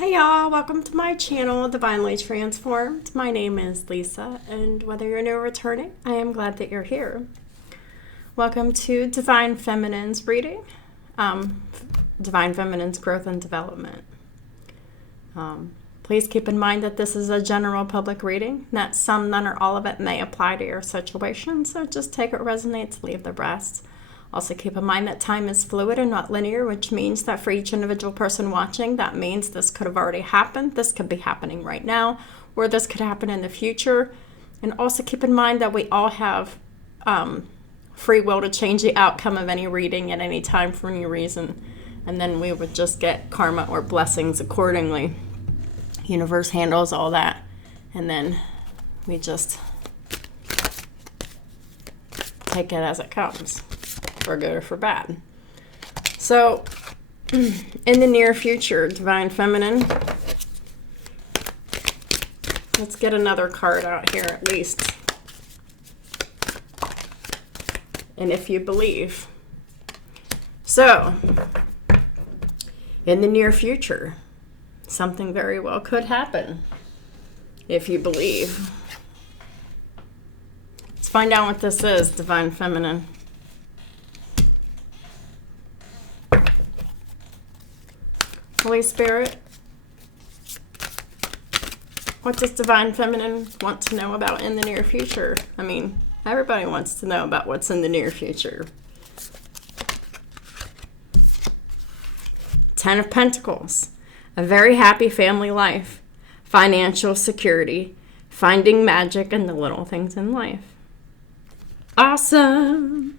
Hey y'all, welcome to my channel, Divinely Transformed. My name is Lisa, and whether you're new or returning, I am glad that you're here. Welcome to Divine Feminine's reading, Divine Feminine's Growth and Development. Please keep in mind that this is a general public reading, that some, none, or all of it may apply to your situation, so just take what resonates, leave the rest. Also keep in mind that time is fluid and not linear, which means that for each individual person watching, that means this could have already happened, this could be happening right now, or this could happen in the future. And also keep in mind that we all have free will to change the outcome of any reading at any time for any reason. And then we would just get karma or blessings accordingly. Universe handles all that. And then we just take it as it comes, for good or for bad. So, in the near future, Divine Feminine, let's get another card out here at least. And if you believe. So, in the near future, something very well could happen. If you believe. Let's find out what this is, Divine Feminine. Holy Spirit, what does Divine Feminine want to know about in the near future? I mean, everybody wants to know about what's in the near future. Ten of Pentacles, a very happy family life, financial security, finding magic in the little things in life. Awesome!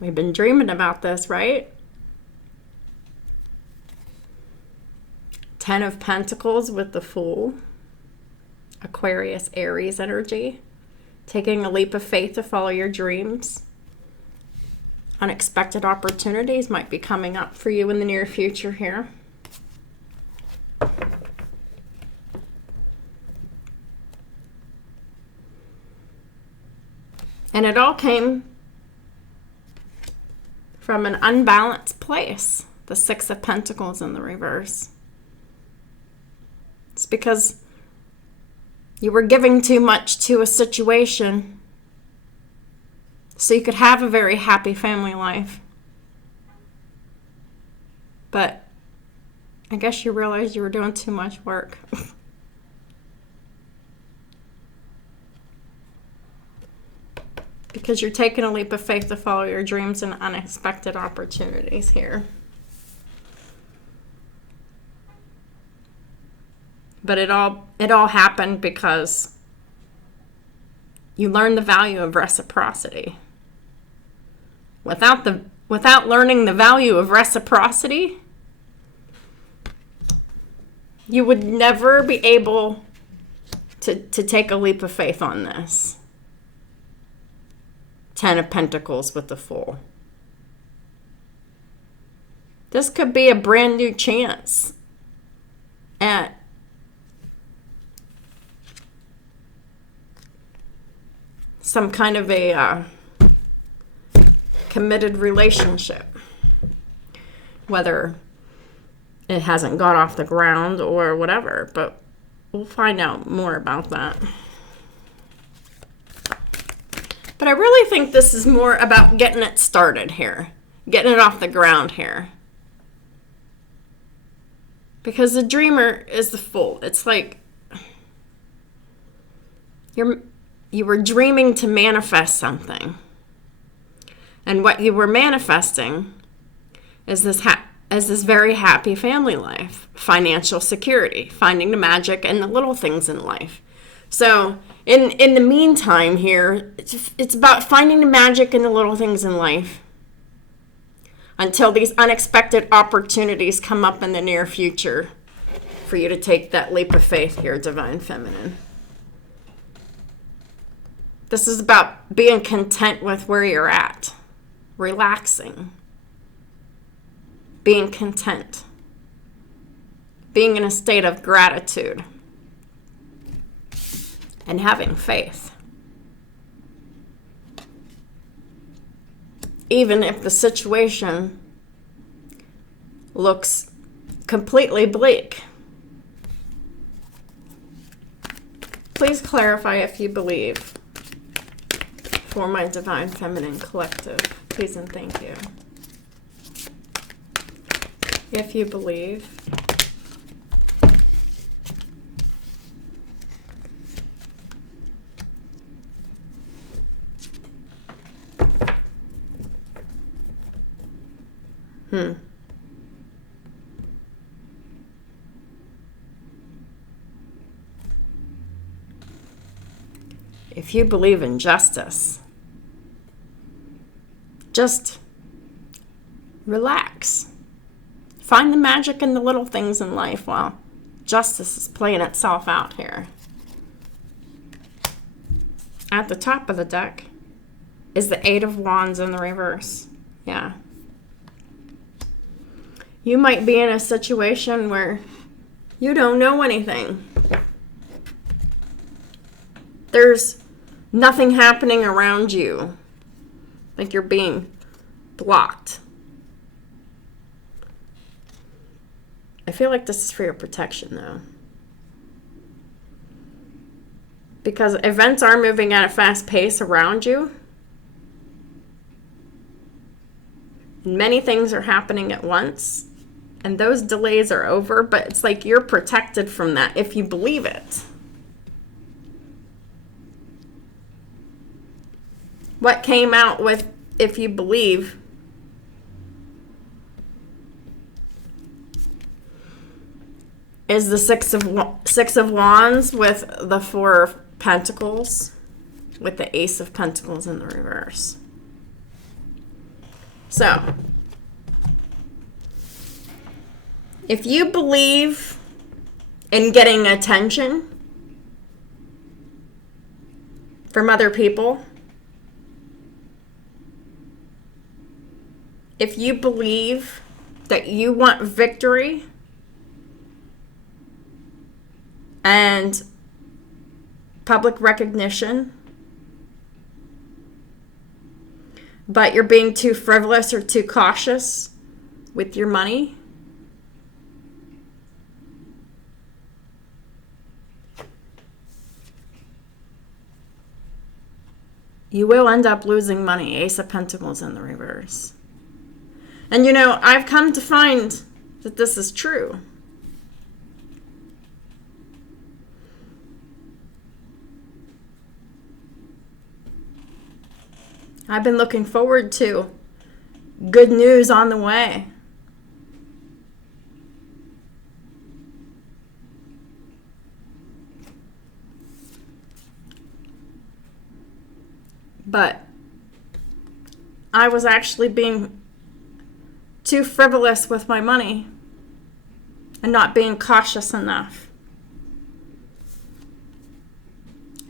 We've been dreaming about this, right? Ten of Pentacles with the Fool. Aquarius, Aries energy. Taking a leap of faith to follow your dreams. Unexpected opportunities might be coming up for you in the near future here. And it all came from an unbalanced place. The Six of Pentacles in the reverse. It's because you were giving too much to a situation so you could have a very happy family life. But I guess you realized you were doing too much work. Because you're taking a leap of faith to follow your dreams and unexpected opportunities here. But it all happened because you learned the value of reciprocity. Without learning the value of reciprocity, you would never be able to take a leap of faith on this. Ten of Pentacles with the Fool. This could be a brand new chance at some kind of a committed relationship. Whether it hasn't got off the ground or whatever, but we'll find out more about that. But I really think this is more about getting it started here. Getting it off the ground here. Because the dreamer is the fool. It's like you were dreaming to manifest something. And what you were manifesting is this very happy family life. Financial security. Finding the magic and the little things in life. So in the meantime here, it's about finding the magic in the little things in life until these unexpected opportunities come up in the near future for you to take that leap of faith here, Divine Feminine. This is about being content with where you're at, relaxing, being content, being in a state of gratitude, and having faith. even if the situation looks completely bleak. Please clarify if you believe for my Divine Feminine Collective. Please and thank you. If you believe. If you believe in justice, just relax. Find the magic in the little things in life while justice is playing itself out here. At the top of the deck is the Eight of Wands in the reverse. Yeah. You might be in a situation where you don't know anything. There's nothing happening around you. Like you're being blocked. I feel like this is for your protection, though. Because events are moving at a fast pace around you. Many things are happening at once. And those delays are over, but it's like you're protected from that if you believe it. What came out with if you believe is the Six of Wands with the Four of Pentacles with the Ace of Pentacles in the reverse. So, if you believe in getting attention from other people, if you believe that you want victory and public recognition, but you're being too frivolous or too cautious with your money, you will end up losing money. Ace of Pentacles in the reverse. And you know, I've come to find that this is true. I've been looking forward to good news on the way. But I was actually being too frivolous with my money and not being cautious enough.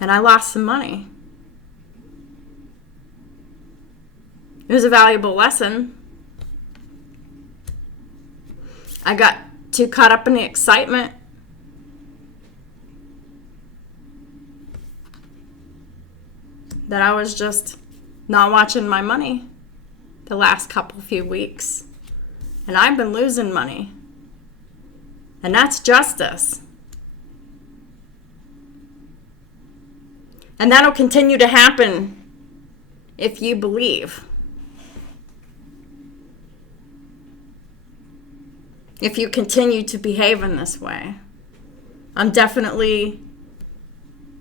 And I lost some money. It was a valuable lesson. I got too caught up in the excitement. That I was just not watching my money the last few weeks. And I've been losing money. And that's justice. And that'll continue to happen if you believe. If you continue to behave in this way. I'm definitely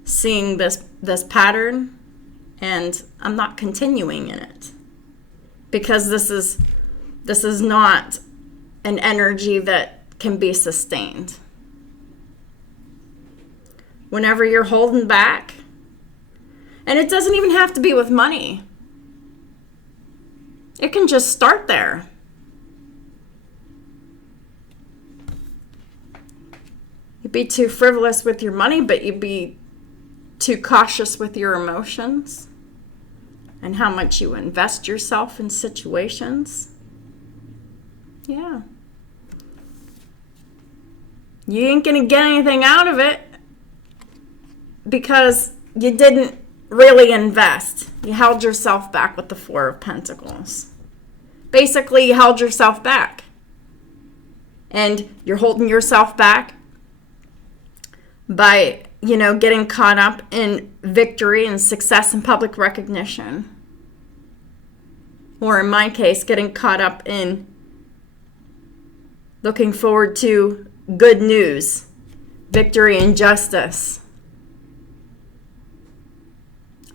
seeing this pattern, and I'm not continuing in it. Because this is not an energy that can be sustained. Whenever you're holding back, and it doesn't even have to be with money. It can just start there. You'd be too frivolous with your money, but you'd be too cautious with your emotions and how much you invest yourself in situations. Yeah. You ain't gonna get anything out of it because you didn't really invest. You held yourself back with the Four of Pentacles. Basically, you held yourself back. And you're holding yourself back by, getting caught up in victory and success and public recognition. Or in my case, getting caught up in looking forward to good news, victory and justice.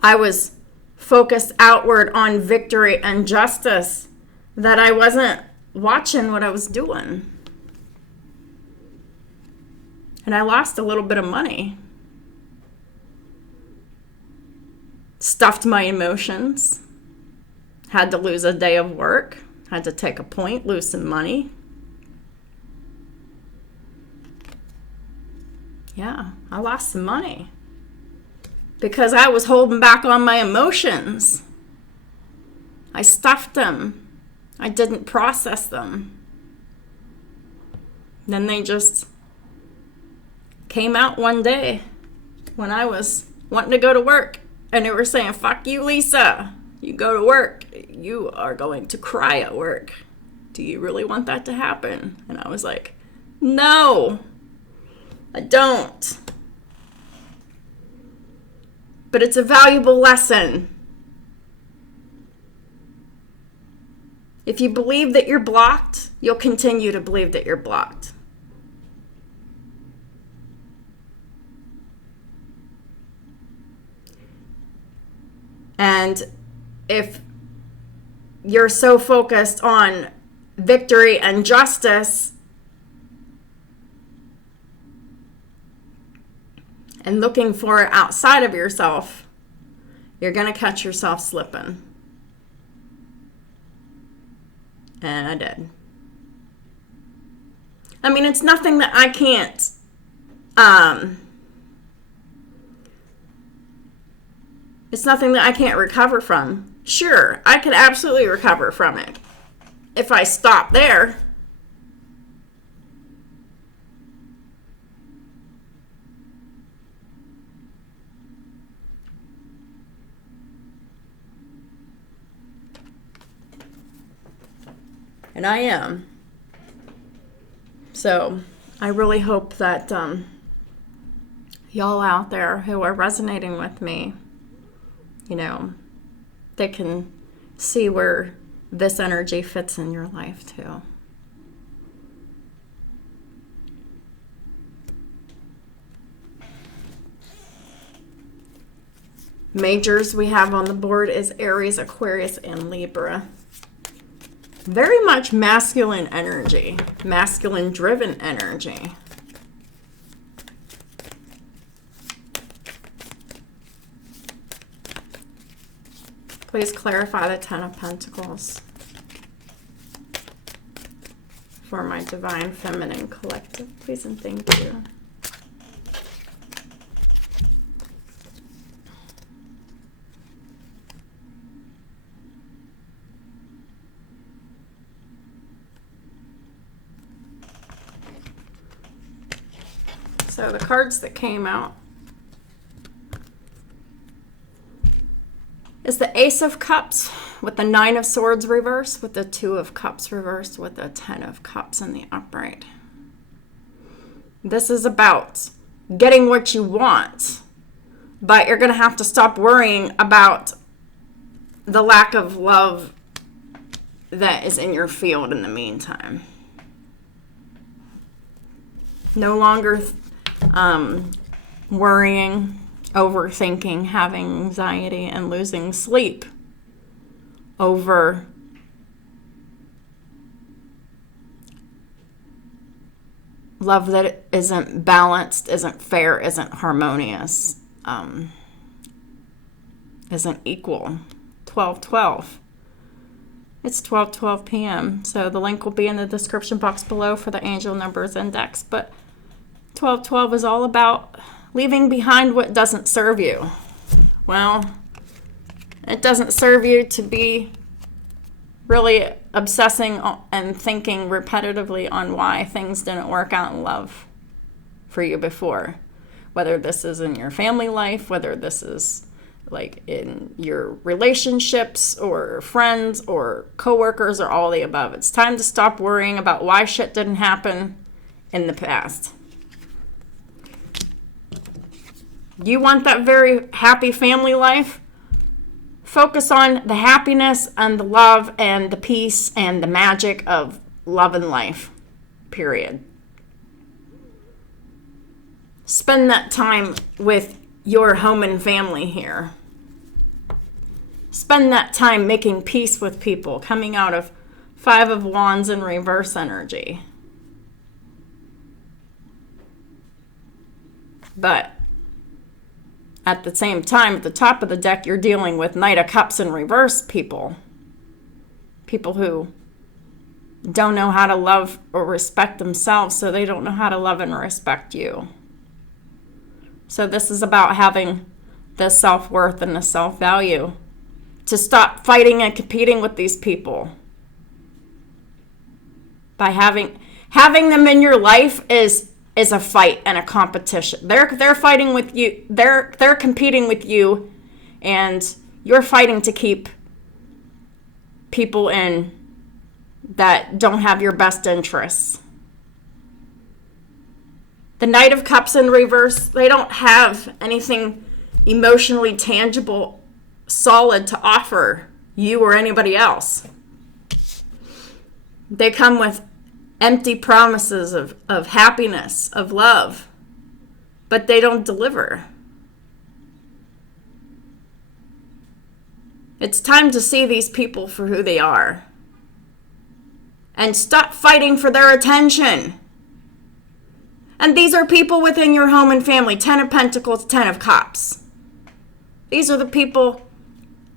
I was focused outward on victory and justice that I wasn't watching what I was doing. And I lost a little bit of money. Stuffed my emotions. Had to lose a day of work. Had to take a point, lose some money. Yeah, I lost some money. Because I was holding back on my emotions. I stuffed them. I didn't process them. Then they just came out one day when I was wanting to go to work. And they were saying, "Fuck you, Lisa. You go to work. You are going to cry at work. Do you really want that to happen?" And I was like, "No, I don't." But it's a valuable lesson. If you believe that you're blocked, you'll continue to believe that you're blocked. And if you're so focused on victory and justice and looking for it outside of yourself, you're going to catch yourself slipping. And I did. I mean, it's nothing that I can't, it's nothing that I can't recover from. Sure, I could absolutely recover from it if I stop there. And I am. So I really hope that y'all out there who are resonating with me, they can see where this energy fits in your life too. Majors we have on the board is Aries, Aquarius, and Libra. Very much masculine energy, masculine-driven energy. Please clarify the Ten of Pentacles for my Divine Feminine Collective, please and thank you. So the cards that came out is the Ace of Cups with the Nine of Swords reversed, with the Two of Cups reversed, with the Ten of Cups in the upright. This is about getting what you want, but you're going to have to stop worrying about the lack of love that is in your field in the meantime. No longer worrying, overthinking, having anxiety, and losing sleep over love that isn't balanced, isn't fair, isn't harmonious, isn't equal. 12/12. It's 12:12 p.m. So the link will be in the description box below for the angel numbers index. But 12/12 is all about leaving behind what doesn't serve you. Well, it doesn't serve you to be really obsessing and thinking repetitively on why things didn't work out in love for you before. Whether this is in your family life, whether this is like in your relationships or friends or coworkers or all the above. It's time to stop worrying about why shit didn't happen in the past. You want that very happy family life? Focus on the happiness and the love and the peace and the magic of love and life. Period. Spend that time with your home and family here. Spend that time making peace with people, coming out of Five of Wands in reverse energy. But at the same time, at the top of the deck, you're dealing with Knight of Cups in reverse people. People who don't know how to love or respect themselves, so they don't know how to love and respect you. So this is about having the self-worth and the self-value to stop fighting and competing with these people. By having them in your life is a fight and a competition. They're fighting with you. They're competing with you, and you're fighting to keep people in that don't have your best interests. The Knight of Cups in reverse, they don't have anything emotionally tangible, solid to offer you or anybody else. They come with empty promises of happiness, of love, but they don't deliver. It's time to see these people for who they are and stop fighting for their attention. And these are people within your home and family. 10 of Pentacles, 10 of Cups. These are the people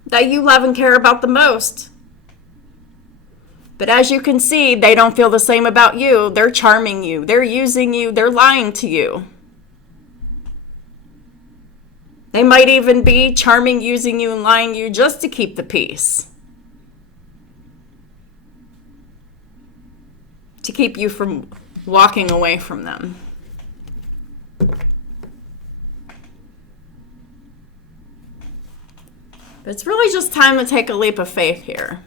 that you love and care about the most. But as you can see, they don't feel the same about you. They're charming you. They're using you. They're lying to you. They might even be charming, using you, and lying to you just to keep the peace. To keep you from walking away from them. But it's really just time to take a leap of faith here.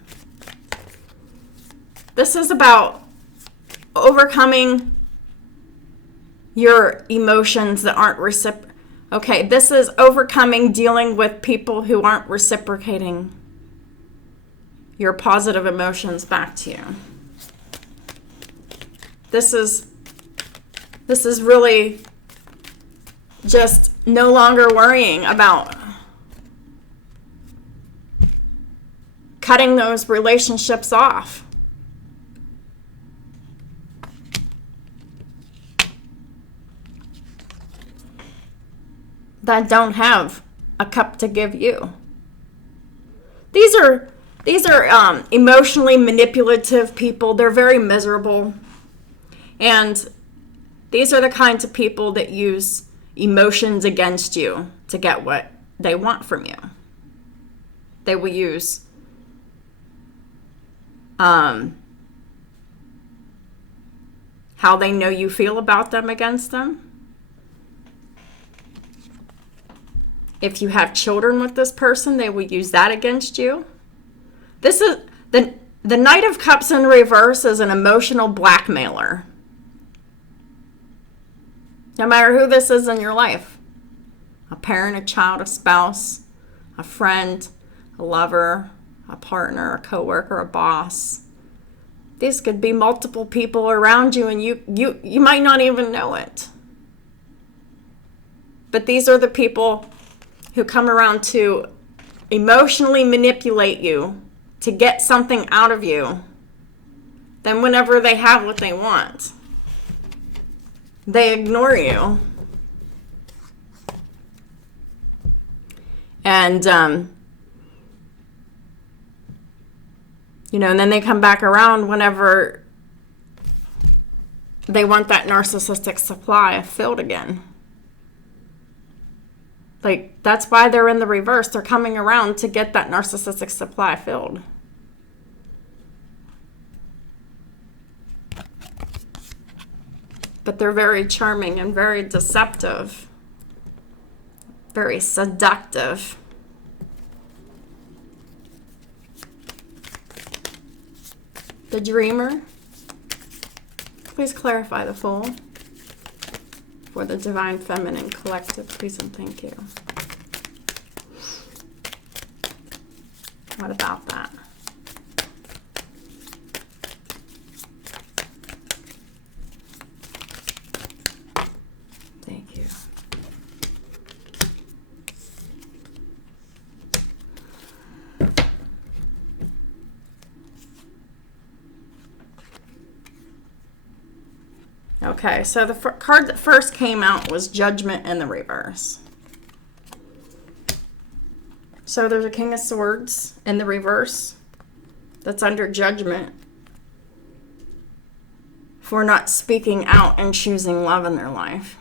This is about overcoming your emotions that aren't Okay, this is overcoming dealing with people who aren't reciprocating your positive emotions back to you. This is really just no longer worrying about cutting those relationships off. That don't have a cup to give you. These are emotionally manipulative people. They're very miserable. And these are the kinds of people that use emotions against you to get what they want from you. They will use how they know you feel about them against them. If you have children with this person, they will use that against you. This is the Knight of Cups in reverse is an emotional blackmailer. No matter who this is in your life. A parent, a child, a spouse, a friend, a lover, a partner, a coworker, a boss. These could be multiple people around you, and you might not even know it. But these are the people who come around to emotionally manipulate you to get something out of you. Then whenever they have what they want, they ignore you. And, and then they come back around whenever they want that narcissistic supply filled again. Like, that's why they're in the reverse. They're coming around to get that narcissistic supply filled. But they're very charming and very deceptive. Very seductive. The Dreamer. Please clarify the Fool. For the Divine Feminine Collective, please and thank you. What about that? Thank you. Okay, so the card that first came out was Judgment in the reverse. So there's a King of Swords in the reverse that's under judgment for not speaking out and choosing love in their life.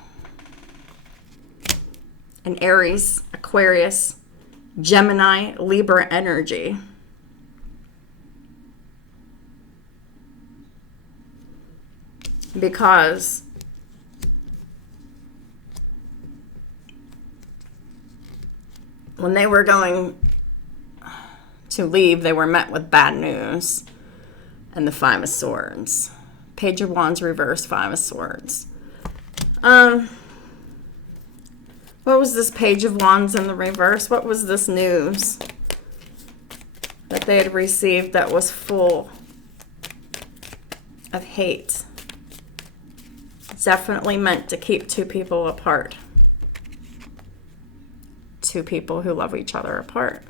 An Aries, Aquarius, Gemini, Libra energy. Because when they were going to leave, they were met with bad news. And the Five of Swords. Page of Wands reverse, Five of Swords. What was this Page of Wands in the reverse? What was this news that they had received that was full of hate? It's definitely meant to keep two people apart. Two people who love each other apart.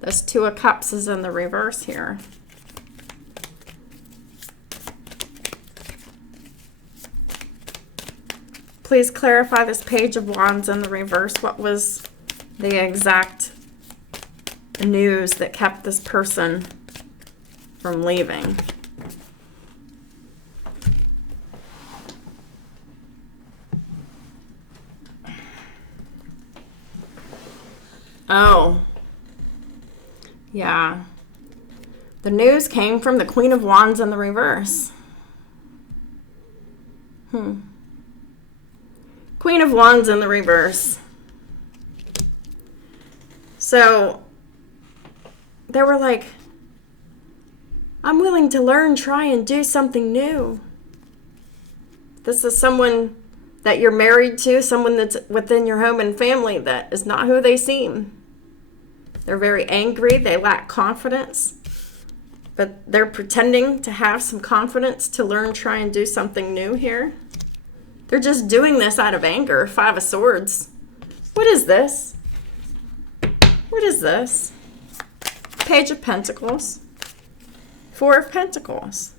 This Two of Cups is in the reverse here. Please clarify this Page of Wands in the reverse. What was the exact news that kept this person from leaving? Oh, yeah. The news came from the Queen of Wands in the reverse. Queen of Wands in the reverse. So they were like, I'm willing to learn, try, and do something new. This is someone that you're married to, someone that's within your home and family that is not who they seem. They're very angry. They lack confidence. But they're pretending to have some confidence to learn, try, and do something new here. They're just doing this out of anger. Five of Swords. What is this? What is this? Page of Pentacles. Four of Pentacles.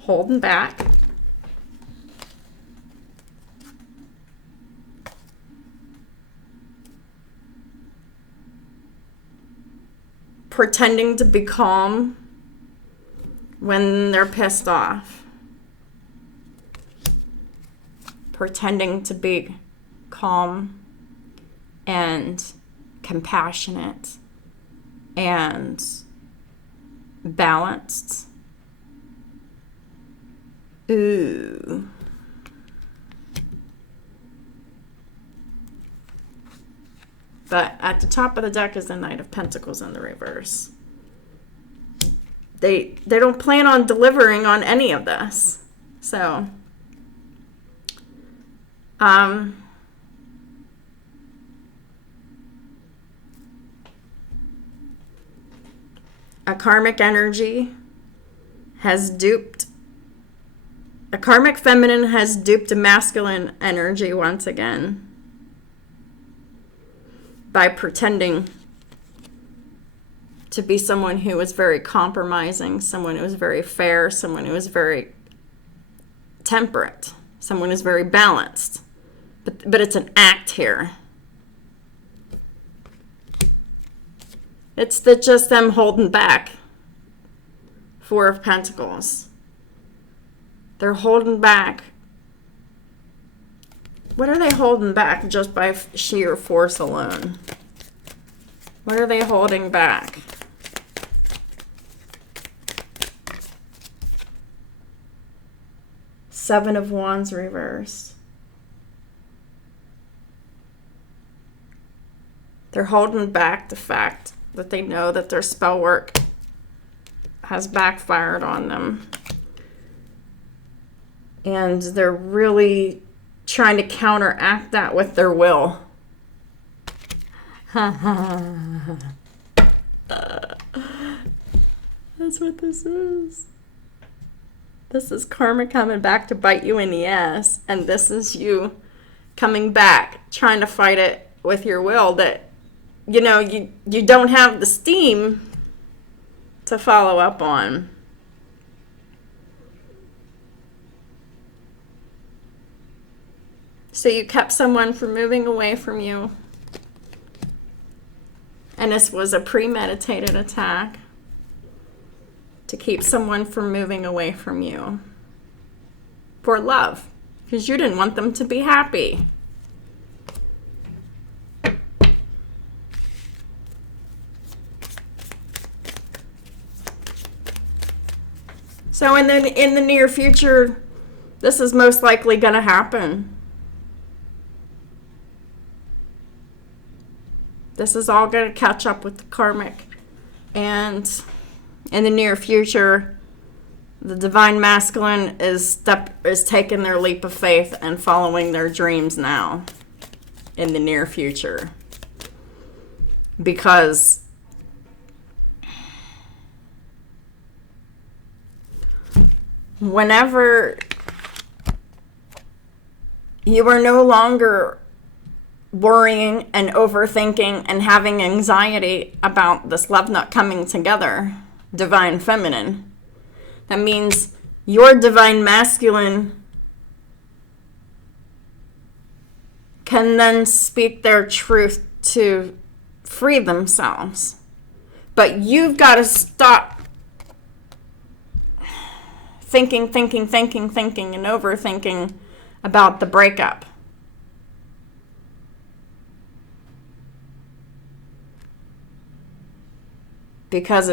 Holding back. Pretending to be calm when they're pissed off. Pretending to be calm and compassionate and balanced. Ooh. But at the top of the deck is the Knight of Pentacles in the reverse. They don't plan on delivering on any of this. So, a karmic energy has duped, a karmic feminine has duped a masculine energy once again by pretending to be someone who was very compromising, someone who was very fair, someone who was very temperate, someone who's very balanced. But it's an act here. It's just them holding back. Four of Pentacles. They're holding back. What are they holding back just by sheer force alone? What are they holding back? Seven of Wands reverse. They're holding back the fact that they know that their spell work has backfired on them. And they're really trying to counteract that with their will. That's what this is. This is karma coming back to bite you in the ass. And this is you coming back, trying to fight it with your will that, you know, you don't have the steam to follow up on. So you kept someone from moving away from you. And this was a premeditated attack to keep someone from moving away from you. For love. Because you didn't want them to be happy. So in the near future, this is most likely going to happen. This is all going to catch up with the karmic. And in the near future, the divine masculine is taking their leap of faith and following their dreams now. In the near future. Because whenever you are no longer worrying and overthinking and having anxiety about this love not coming together, divine feminine, that means your divine masculine can then speak their truth to free themselves. But you've got to stop thinking, and overthinking about the breakup. Because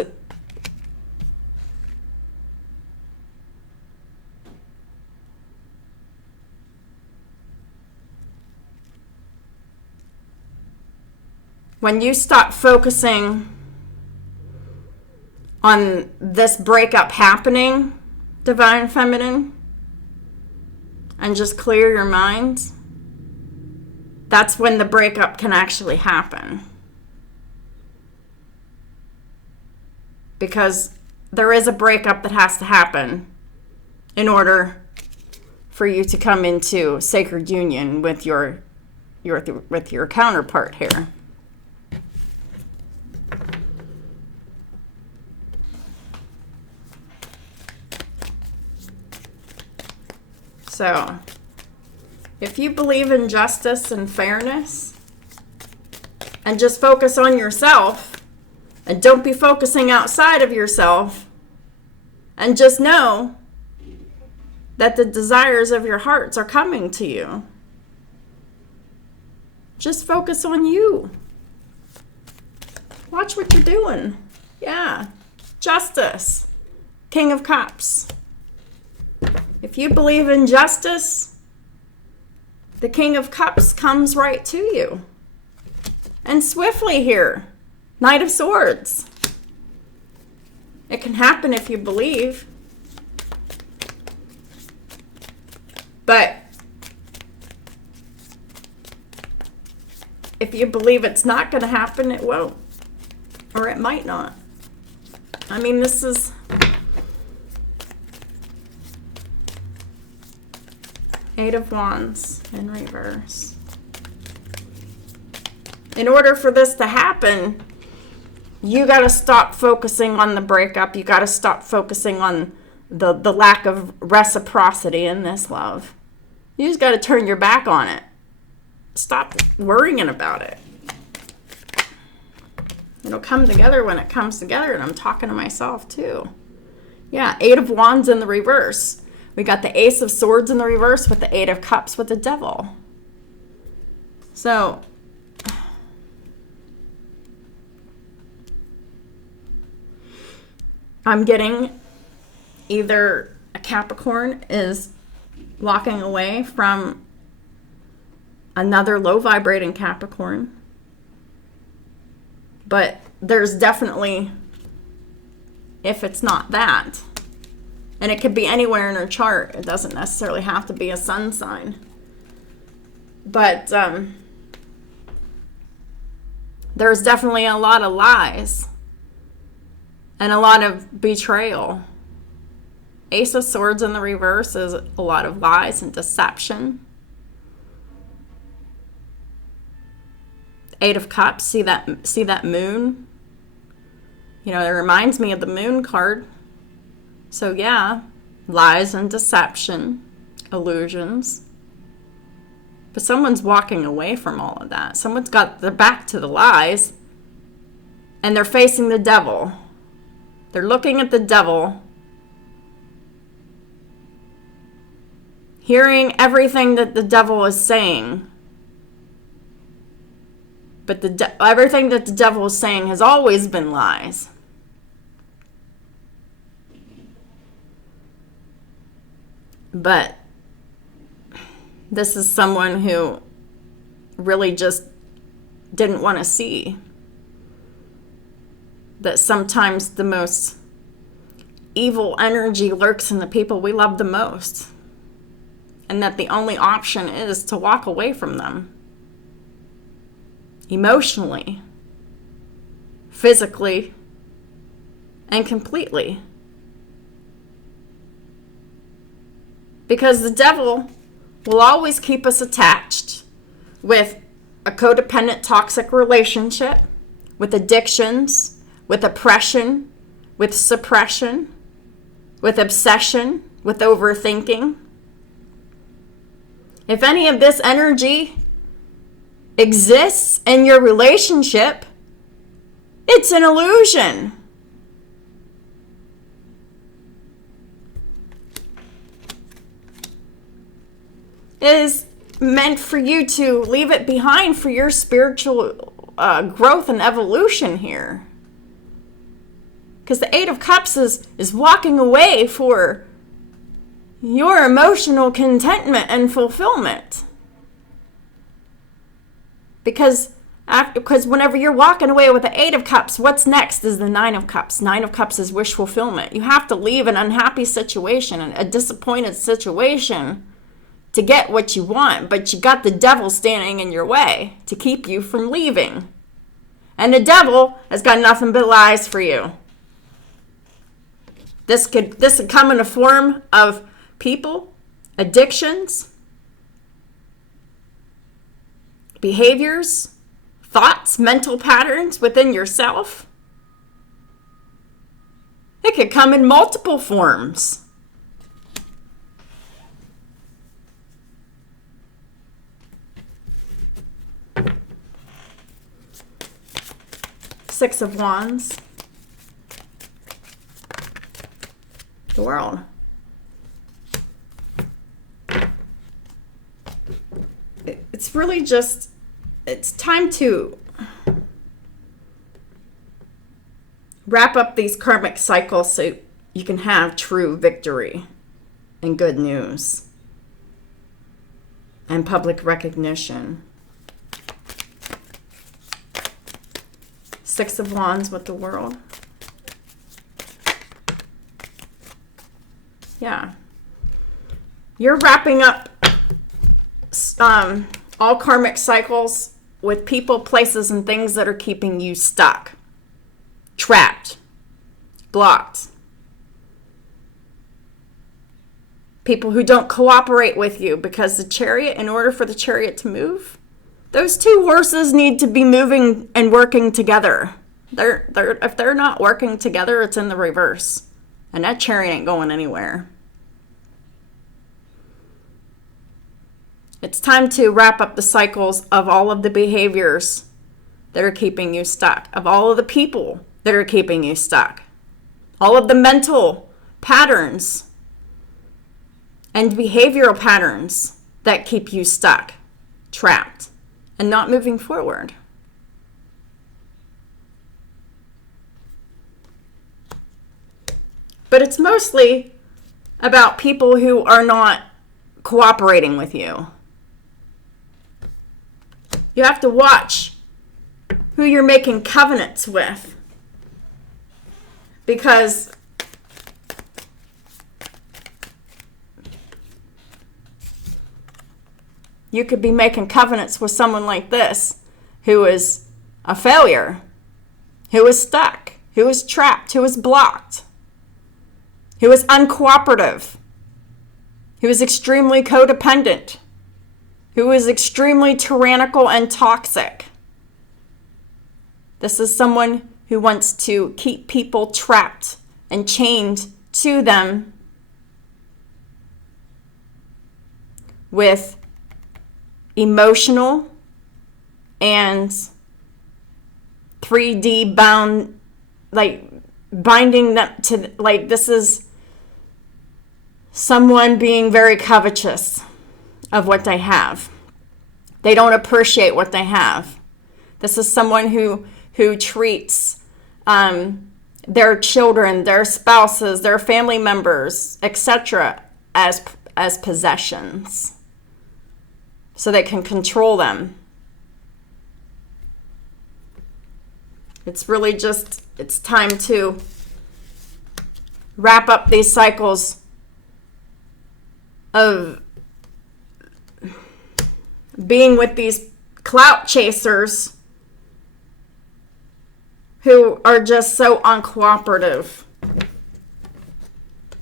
when you stop focusing on this breakup happening, divine feminine, and just clear your mind, that's when the breakup can actually happen. Because there is a breakup that has to happen in order for you to come into sacred union with your counterpart here. So, if you believe in justice and fairness, and just focus on yourself, and don't be focusing outside of yourself, and just know that the desires of your hearts are coming to you. Just focus on you. Watch what you're doing. Yeah. Justice. King of Cups. If you believe in justice, the King of Cups comes right to you. And swiftly here. Knight of Swords. It can happen if you believe. But if you believe it's not going to happen, it won't. Or it might not. I mean, this is Eight of Wands in reverse. In order for this to happen, you got to stop focusing on the breakup. You got to stop focusing on the lack of reciprocity in this love. You just got to turn your back on it. Stop worrying about it. It'll come together when it comes together, and I'm talking to myself too. Yeah, Eight of Wands in the reverse. We got the Ace of Swords in the reverse with the Eight of Cups with the Devil. So I'm getting either a Capricorn is walking away from another low vibrating Capricorn, but there's definitely if it's not that. And it could be anywhere in her chart. It doesn't necessarily have to be a sun sign. But there's definitely a lot of lies and a lot of betrayal. Ace of Swords in the reverse is a lot of lies and deception. Eight of Cups, see that moon? You know, it reminds me of the moon card. So yeah, lies and deception, illusions. But someone's walking away from all of that. Someone's got their back to the lies, and they're facing the devil. They're looking at the devil, hearing everything that the devil is saying. But everything that the devil is saying has always been lies. But this is someone who really just didn't want to see that sometimes the most evil energy lurks in the people we love the most, and that the only option is to walk away from them. Emotionally, physically, and completely. Because the devil will always keep us attached with a codependent, toxic relationship, with addictions, with oppression, with suppression, with obsession, with overthinking. If any of this energy exists in your relationship, it's an illusion. It is meant for you to leave it behind for your spiritual growth and evolution here. Because the Eight of Cups is walking away for your emotional contentment and fulfillment. Because whenever you're walking away with the Eight of Cups, what's next is the Nine of Cups. Nine of Cups is wish fulfillment. You have to leave an unhappy situation, a disappointed situation, to get what you want, but you got the devil standing in your way to keep you from leaving. And the devil has got nothing but lies for you. This could come in a form of people, addictions, behaviors, thoughts, mental patterns within yourself. It could come in multiple forms. Six of Wands. The World. It's really just, it's time to wrap up these karmic cycles so you can have true victory and good news and public recognition. Six of Wands with the World. Yeah. You're wrapping up all karmic cycles with people, places, and things that are keeping you stuck, trapped, blocked. People who don't cooperate with you, because the Chariot, in order for the Chariot to move, those two horses need to be moving and working together. If they're not working together, it's in the reverse. And that chariot ain't going anywhere. It's time to wrap up the cycles of all of the behaviors that are keeping you stuck, of all of the people that are keeping you stuck, all of the mental patterns and behavioral patterns that keep you stuck, trapped, and not moving forward. But it's mostly about people who are not cooperating with you. You have to watch who you're making covenants with, because you could be making covenants with someone like this who is a failure, who is stuck, who is trapped, who is blocked, who is uncooperative, who is extremely codependent, who is extremely tyrannical and toxic. This is someone who wants to keep people trapped and chained to them with emotional and 3D bound, like binding them to, like, this is someone being very covetous of what they have. They don't appreciate what they have. This is someone who treats their children, their spouses, their family members, etc. as possessions, so they can control them. It's really just, it's time to wrap up these cycles of being with these clout chasers who are just so uncooperative,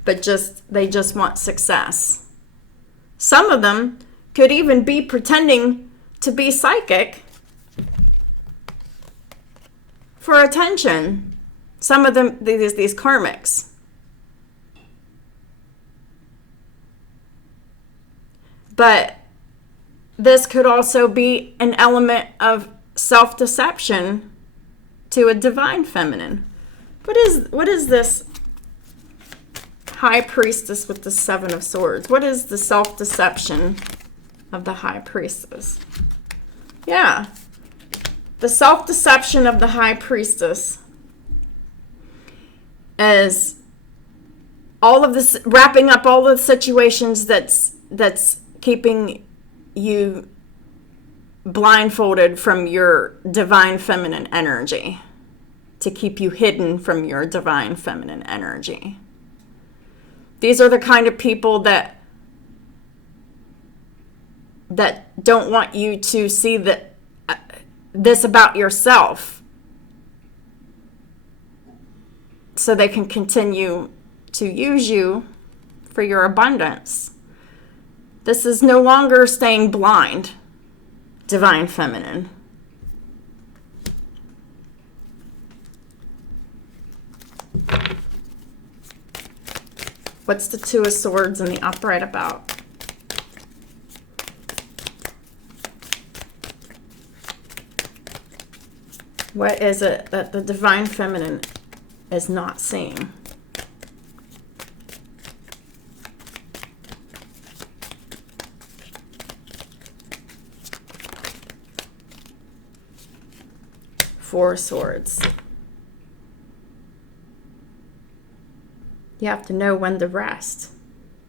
but they just want success. Some of them could even be pretending to be psychic for attention. Some of them, these karmics. But this could also be an element of self-deception to a divine feminine. What is this high priestess with the 7 of swords? What is the self-deception of the high priestess? Yeah. The self-deception of the high priestess is all of this, wrapping up all the situations that's keeping you blindfolded from your divine feminine energy, to keep you hidden from your divine feminine energy. These are the kind of people that don't want you to see this about yourself, so they can continue to use you for your abundance. This is no longer staying blind, divine feminine. What's the 2 of swords in the upright about? What is it that the divine feminine is not seeing? Four of swords. You have to know when to rest.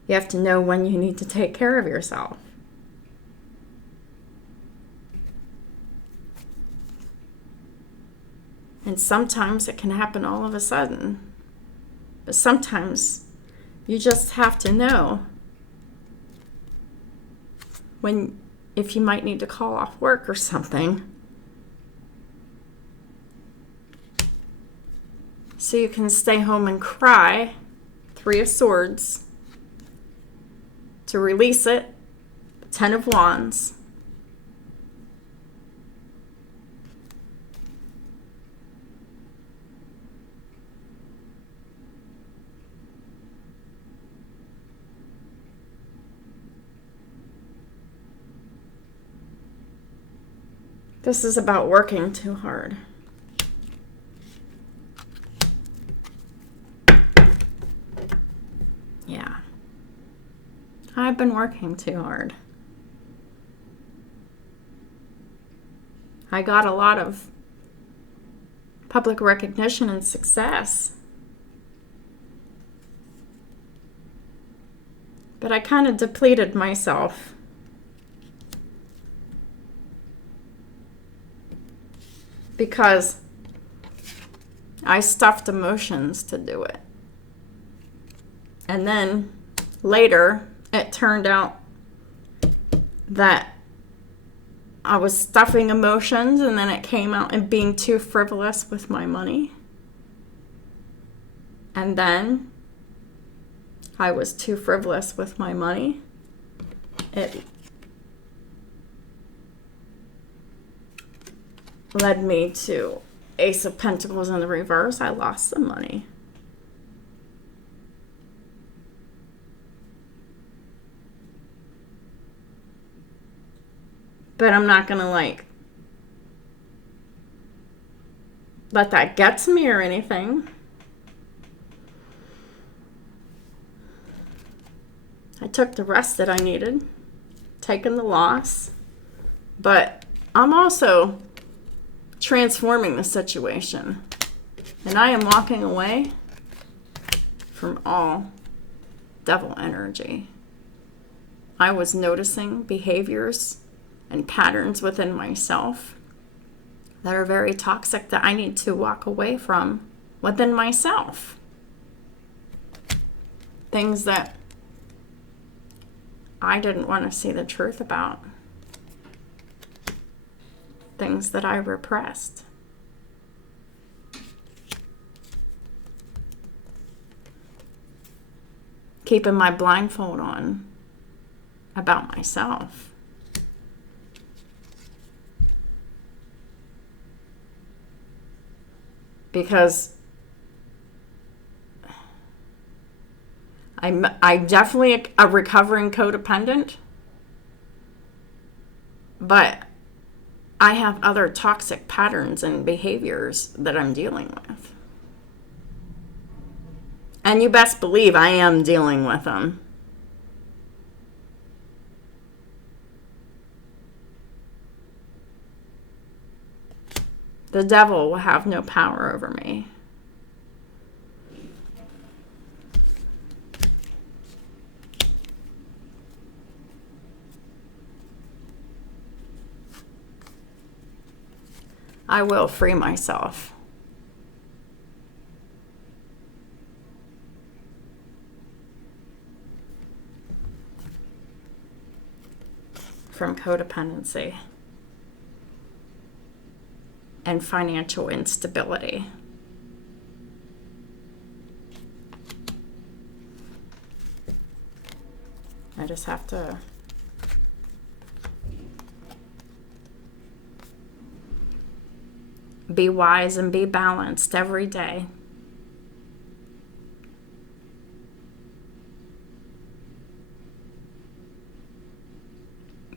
You have to know when you need to take care of yourself. And sometimes it can happen all of a sudden. But sometimes you just have to know if you might need to call off work or something, so you can stay home and cry. 3 of swords. To release it. 10 of wands. This is about working too hard. Yeah. I've been working too hard. I got a lot of public recognition and success. But I kind of depleted myself. Because I stuffed emotions to do it. And then later, it turned out that I was stuffing emotions, and then it came out and being too frivolous with my money. And then I was too frivolous with my money. It led me to Ace of Pentacles in the reverse. I lost some money. But I'm not going to let that get to me or anything. I took the rest that I needed, taking the loss. But I'm also transforming the situation. And I am walking away from all devil energy. I was noticing behaviors and patterns within myself that are very toxic that I need to walk away from within myself. Things that I didn't want to see the truth about. Things that I repressed. Keeping my blindfold on about myself. Because I'm definitely a recovering codependent, but I have other toxic patterns and behaviors that I'm dealing with. And you best believe I am dealing with them. The devil will have no power over me. I will free myself. From codependency and financial instability. I just have to be wise and be balanced every day.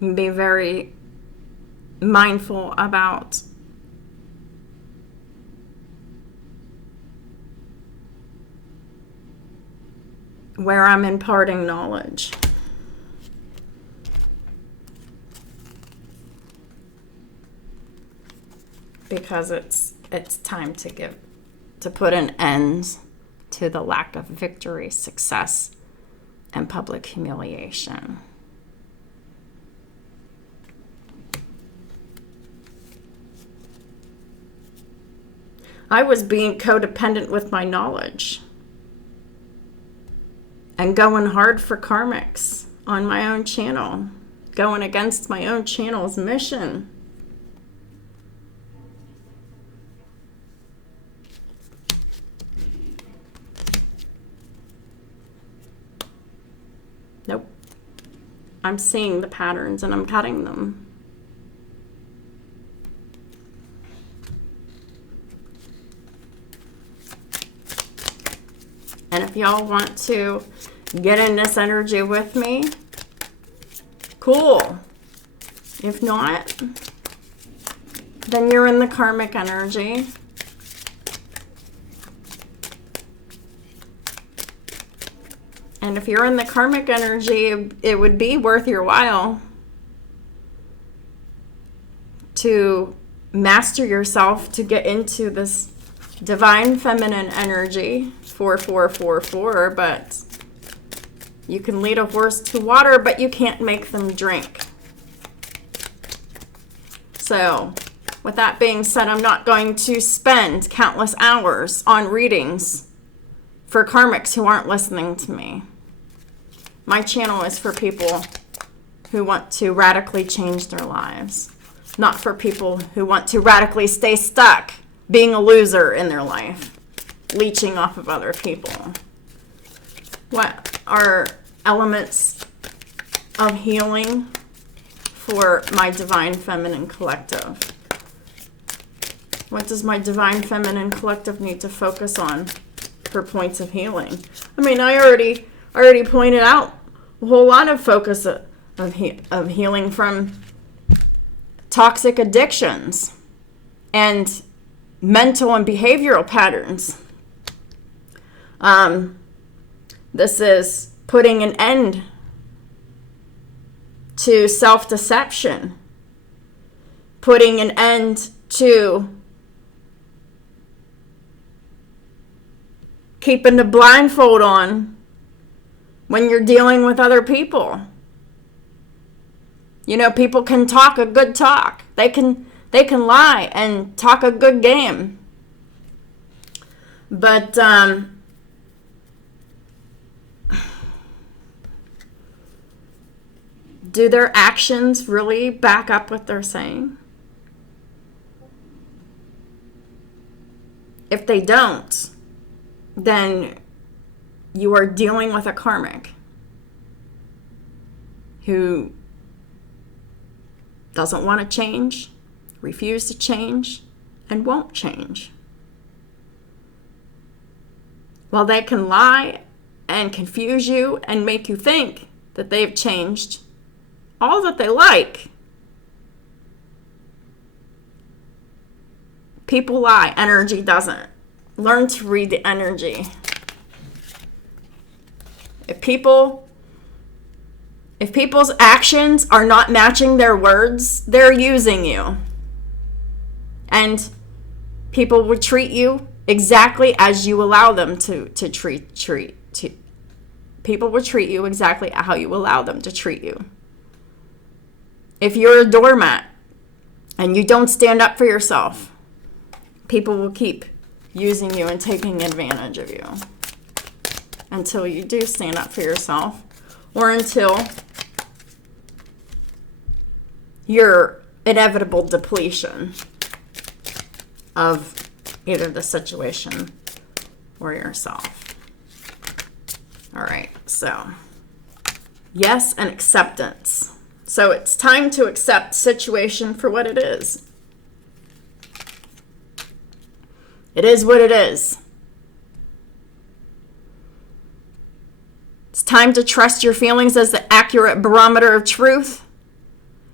Be very mindful about where I'm imparting knowledge. Because it's time to put an end to the lack of victory, success, and public humiliation. I was being codependent with my knowledge and going hard for karmics on my own channel, going against my own channel's mission. Nope. I'm seeing the patterns and I'm cutting them. And if y'all want to get in this energy with me, cool. If not, then you're in the karmic energy. And if you're in the karmic energy, it would be worth your while to master yourself to get into this divine feminine energy, 4444, but you can lead a horse to water, but you can't make them drink. So, with that being said, I'm not going to spend countless hours on readings for karmics who aren't listening to me. My channel is for people who want to radically change their lives. not for people who want to radically stay stuck, being a loser in their life, leeching off of other people. What are elements of healing for my Divine Feminine Collective? What does my Divine Feminine Collective need to focus on for points of healing? I mean, I already pointed out a whole lot of focus of healing from toxic addictions and mental and behavioral patterns. This is putting an end to self-deception, putting an end to keeping the blindfold on when you're dealing with other people. You know, people can talk a good talk. They can lie and talk a good game. But do their actions really back up what they're saying? If they don't, then you are dealing with a karmic who doesn't want to change, refuse to change, and won't change. While they can lie and confuse you and make you think that they've changed all that they like. People lie, energy doesn't. Learn to read the energy. If people's actions are not matching their words, they're using you. And people will treat you exactly as you allow them to treat. People will treat you exactly how you allow them to treat you. If you're a doormat and you don't stand up for yourself, people will keep using you and taking advantage of you until you do stand up for yourself, or until your inevitable depletion of either the situation or yourself. All right, so yes, and acceptance. So it's time to accept the situation for what it is. It is what it is. It's time to trust your feelings as the accurate barometer of truth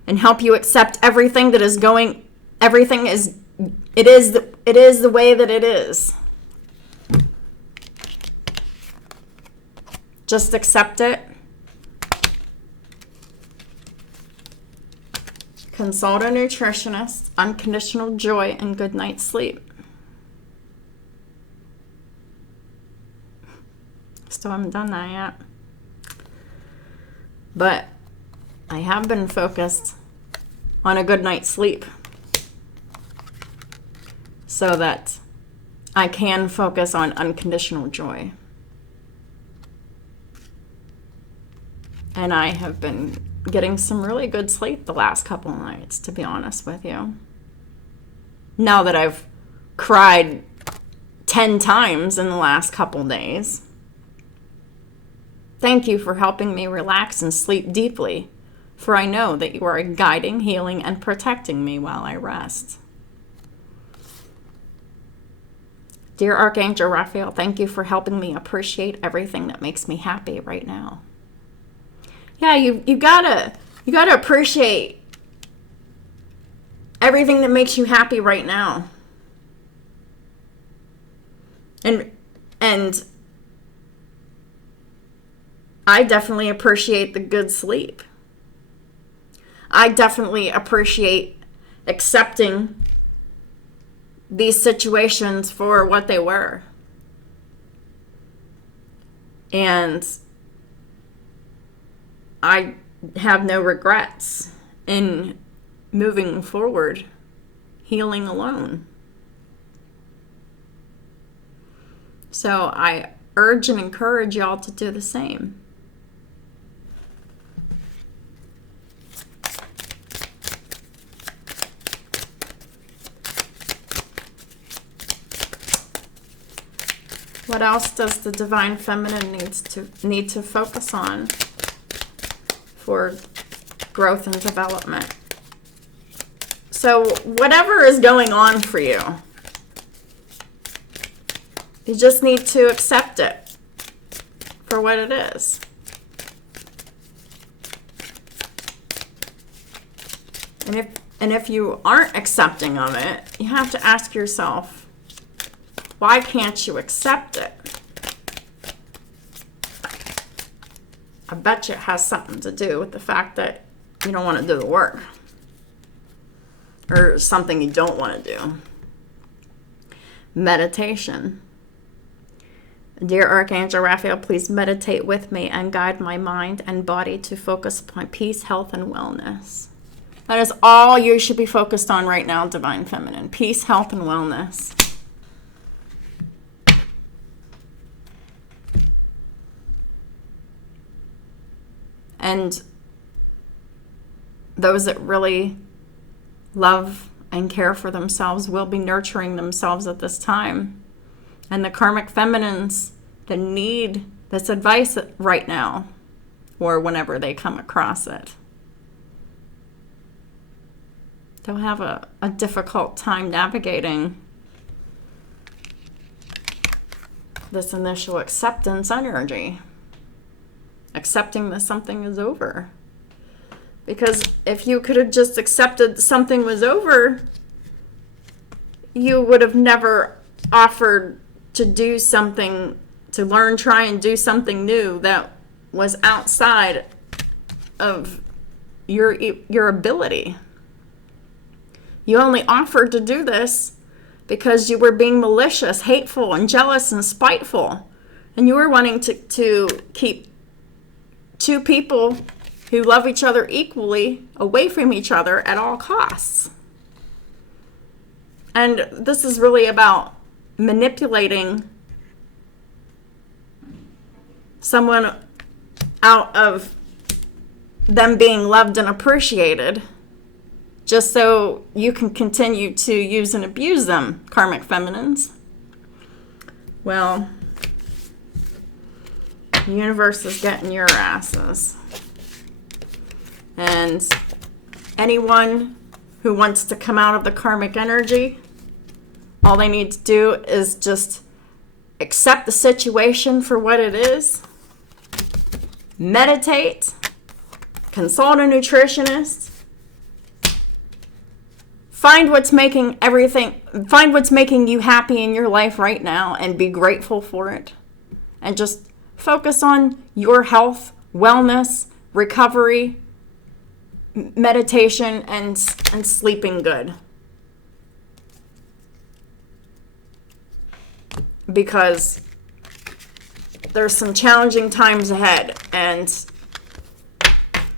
and help you accept everything that is going. Everything is. It is the way that it is. Just accept it. Consult a nutritionist. Unconditional joy and good night's sleep. Still haven't done that yet. But I have been focused on a good night's sleep so that I can focus on unconditional joy. And I have been getting some really good sleep the last couple of nights, to be honest with you. Now that I've cried 10 times in the last couple days. Thank you for helping me relax and sleep deeply, for I know that you are guiding, healing, and protecting me while I rest. Dear Archangel Raphael, thank you for helping me appreciate everything that makes me happy right now. Yeah, you gotta appreciate everything that makes you happy right now. And I definitely appreciate the good sleep. I definitely appreciate accepting these situations for what they were. And I have no regrets in moving forward, healing alone. So I urge and encourage y'all to do the same. What else does the divine feminine need to focus on for growth and development? So whatever is going on for you, you just need to accept it for what it is. And if you aren't accepting of it, you have to ask yourself, why can't you accept it? I bet you it has something to do with the fact that you don't want to do the work. Or something you don't want to do. Meditation. Dear Archangel Raphael, please meditate with me and guide my mind and body to focus upon peace, health, and wellness. That is all you should be focused on right now, Divine Feminine. Peace, health, and wellness. And those that really love and care for themselves will be nurturing themselves at this time. And the karmic feminines that need this advice right now, or whenever they come across it, they'll have a difficult time navigating this initial acceptance energy. Accepting that something is over. Because if you could have just accepted something was over, you would have never offered to do something, to learn, try and do something new that was outside of your ability. You only offered to do this because you were being malicious, hateful, and jealous and spiteful. And you were wanting to keep two people who love each other equally away from each other at all costs. And this is really about manipulating someone out of them being loved and appreciated just so you can continue to use and abuse them, karmic feminines. Well, the universe is getting your asses. And anyone who wants to come out of the karmic energy, all they need to do is just accept the situation for what it is, meditate, consult a nutritionist, find what's making you happy in your life right now and be grateful for it. And just focus on your health, wellness, recovery, meditation, and sleeping good. Because there's some challenging times ahead, and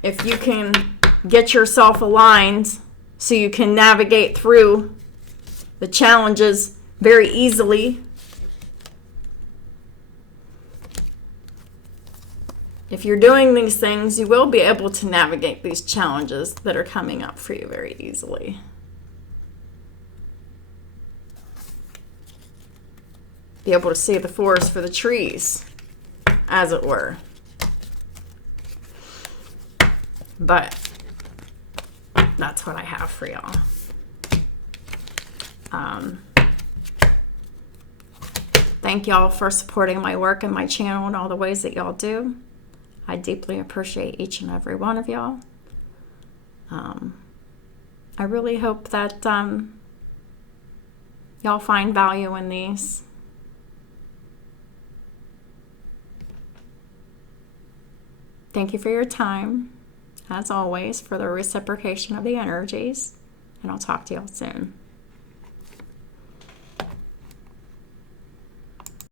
if you can get yourself aligned so you can navigate through the challenges very easily, if you're doing these things, you will be able to navigate these challenges that are coming up for you very easily. Be able to see the forest for the trees, as it were. But that's what I have for y'all. Thank y'all for supporting my work and my channel in all the ways that y'all do. I deeply appreciate each and every one of y'all. I really hope that y'all find value in these. Thank you for your time, as always, for the reciprocation of the energies, and I'll talk to y'all soon.